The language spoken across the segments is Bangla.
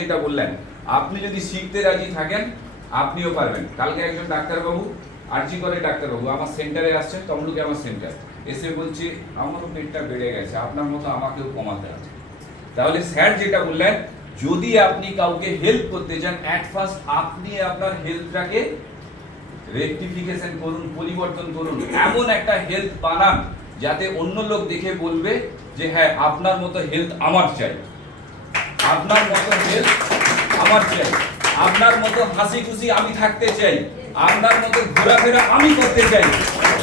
যেটা বললেন, আপনি যদি শিখতে রাজি থাকেন আপনিও পারবেন। কালকে একজন ডাক্তারবাবু, আরজি করে ডাক্তারবাবু আমার সেন্টারে আসছেন, তমলুকে আমার সেন্টার, এসে বলছে আমারও পেটটা বেড়ে গেছে, আপনার মতো আমাকেও কমাতে আছে। তাহলে স্যার যেটা বললেন, যদি আপনি কাউকে হেল্প করতে চান, অ্যাট ফার্স্ট আপনি আপনার হেলথটাকে রেকটিফিকেশন করুন, পরিবর্তন করুন, এমন একটা হেলথ বানান যাতে অন্য লোক দেখে বলবে যে হ্যাঁ আপনার মতো হেলথ আমার চাই, আপনার মতো হেলথ আমার চাই, আপনার মতো হাসি খুশি আমি থাকতে চাই, আপনার মতো ঘোরাফেরা আমি করতে চাই।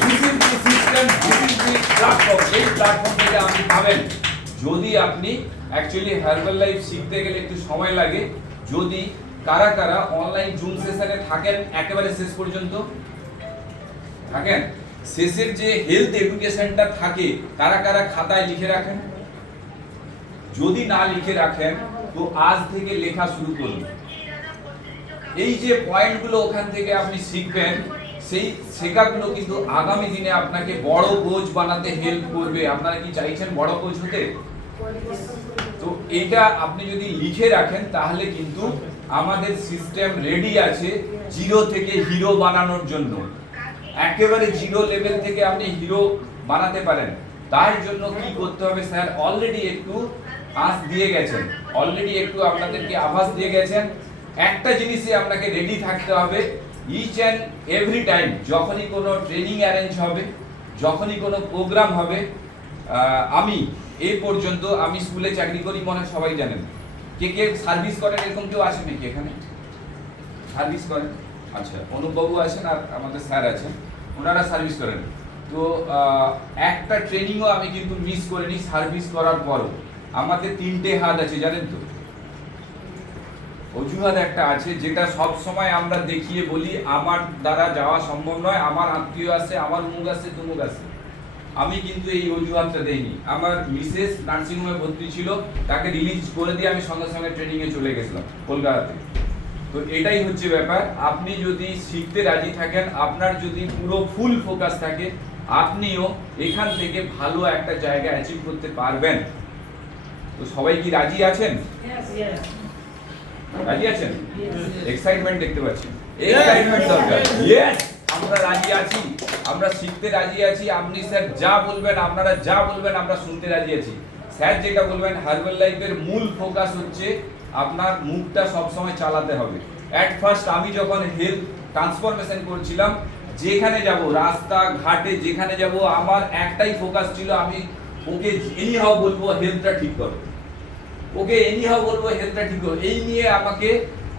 This is the system, this is the platform. এই প্ল্যাটফর্ম থেকে আপনি পাবেন। যদি আপনি অ্যাকচুয়ালি হার্বাল লাইফ শিখতে গেলে একটু সময় লাগে। যদি কারা কারা অনলাইন জুম সেশনে থাকেন একেবারে শেষ পর্যন্ত থাকেন, শেষের যে হেলথ এডুকেশনটা থাকে, কারা কারা খাতায় লিখে রাখেন? যদি না লিখে রাখেন তো আজ থেকে লেখা শুরু করুন। এই যে পয়েন্টগুলো ওখান থেকে আপনি শিখবেন, সেই শেখাগুলো কিন্তু আগামী দিনে আপনাকে বড় কোচ বানাতে হেল্প করবে। আপনারা কি চাইছেন বড় কোচ হতে? তো এটা আপনি যদি লিখে রাখেন তাহলে কিন্তু আমাদের সিস্টেম রেডি আছে জিরো থেকে হিরো বানানোর জন্য। একেবারে জিরো লেভেল থেকে আপনি হিরো বানাতে পারেন। তার জন্য কি করতে হবে স্যার অলরেডি একটু আভাস দিয়ে গেছেন, একটা জিনিসই আপনাকে রেডি থাকতে হবে। ইচ অ্যান্ড এভরি টাইম যখনই কোনো ট্রেনিং অ্যারেঞ্জ হবে, যখনই কোনো প্রোগ্রাম হবে, আমি এই পর্যন্ত আমি স্কুলে চাকরি করি মনে হয় সবাই জানেন। কে কে সার্ভিস করেন এরকম কেউ আসে নাকি এখানে? সার্ভিস করেন? আচ্ছা, অনুপবাবু আছেন আর আমাদের স্যার আছেন, ওনারা সার্ভিস করেন। তো একটা ট্রেনিংও আমি কিন্তু মিস করিনি সার্ভিস করার পরও। আমাদের 3টে হাত আছে জানেন তো। অজুহাত একটা আছে যেটা সব সময় আমরা দেখিয়ে বলি আমার দ্বারা যাওয়া সম্ভব নয়, আমার আত্মীয় আছে, আমার মুখ আছে, তুমুক আছে। আমি কিন্তু এই অজুহাতটা দেইনি। আমার মিসেস নার্সিংহোমে ভর্তি ছিল, তাকে রিলিজ করে দিয়ে আমি সঙ্গে সঙ্গে ট্রেনিং এ চলে গেছিলাম কলকাতাতে। তো এটাই হচ্ছে ব্যাপার। আপনি যদি শিখতে রাজি থাকেন, আপনার যদি পুরো ফুল ফোকাস থাকে, আপনিও এখান থেকে ভালো একটা জায়গা অ্যাচিভ করতে পারবেন। তো সবাই কি রাজি আছেন? রাজি আছেন? এক্সাইটমেন্ট দেখতে পাচ্ছি, এক্সাইটমেন্ট দরকার। ইয়েস, আমরা রাজি আছি, আমরা শিখতে রাজি আছি। আপনি স্যার যা বলবেন, আপনারা যা বলবেন আমরা শুনতে রাজি আছি। স্যার যেটা বলবেন, হার্বাল লাইফের মূল ফোকাস হচ্ছে আপনার মুখটা সবসময় চালাতে হবে। অ্যাট ফার্স্ট আমি যখন হেলথ ট্রান্সফরমেশন করছিলাম, যেখানে যাব রাস্তা ঘাটে যেখানে যাব, আমার একটাই ফোকাস ছিল, আমি ওকে এনিহাউ বলবো হেলথটা ঠিক করো, ওকে এনিহাউ বলবো হেলথটা ঠিক করো। এই নিয়ে আমাকে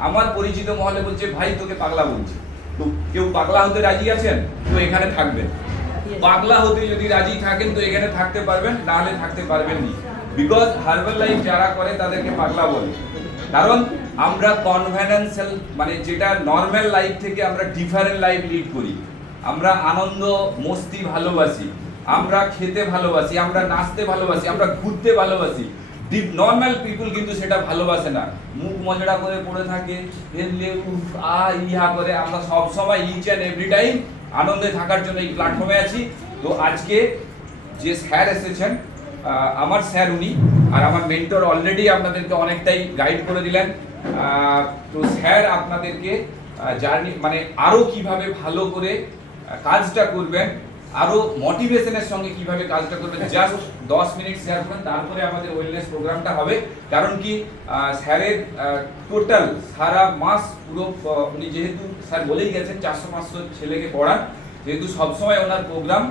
আমার পরিচিত মহলে বলছে ভাই তোকে পাগলা বলছে। তো কেউ পাগলা হতে রাজি আছেন? তো এখানে থাকবেন। পাগলা হতে যদি রাজি থাকেন তো এখানে থাকতে পারবেন, না হলে থাকতে পারবেন না। বিকজ হার্বাল লাইফ যারা করে তাদেরকে পাগলা বলে, কারণ আমরা কনভেনশনাল মানে যেটা নর্মাল লাইফ থেকে আমরা ডিফারেন্ট লাইফ লিড করি। আমরা আনন্দ মস্তি ভালোবাসি, আমরা খেতে ভালোবাসি, আমরা নাচতে ভালোবাসি, আমরা ঘুরতে ভালোবাসি। নর্মাল পিপুল কিন্তু সেটা ভালোবাসে না, মুখ মজড়া করে পড়ে থাকে, হেললে উফ ইহা করে। আমরা সব সময় ইচ অ্যান্ড এভরি টাইম আনন্দে থাকার জন্য এই প্ল্যাটফর্মে আছি। তো আজকে যে স্যার এসেছেন, আমার স্যার উনি, আর আমার মেন্টর অলরেডি আপনাদেরকে অনেকটাই গাইড করে দিলেন। তো স্যার আপনাদেরকে জার্নি মানে আরো কিভাবে ভালো করে কাজটা করবেন, আরো মোটিভেশনের সঙ্গে কিভাবে কাজটা করবেন, জাস্ট 10 মিনিট শেয়ার করুন, তারপরে আমাদের ওয়েলনেস প্রোগ্রামটা হবে। কারণ কি স্যারের টোটাল সারা মাস পুরো উনি যেহেতু স্যার বলেই গেছেন 400-500 ছেলেকে পড়ান, যেহেতু সবসময় ওনার প্রোগ্রাম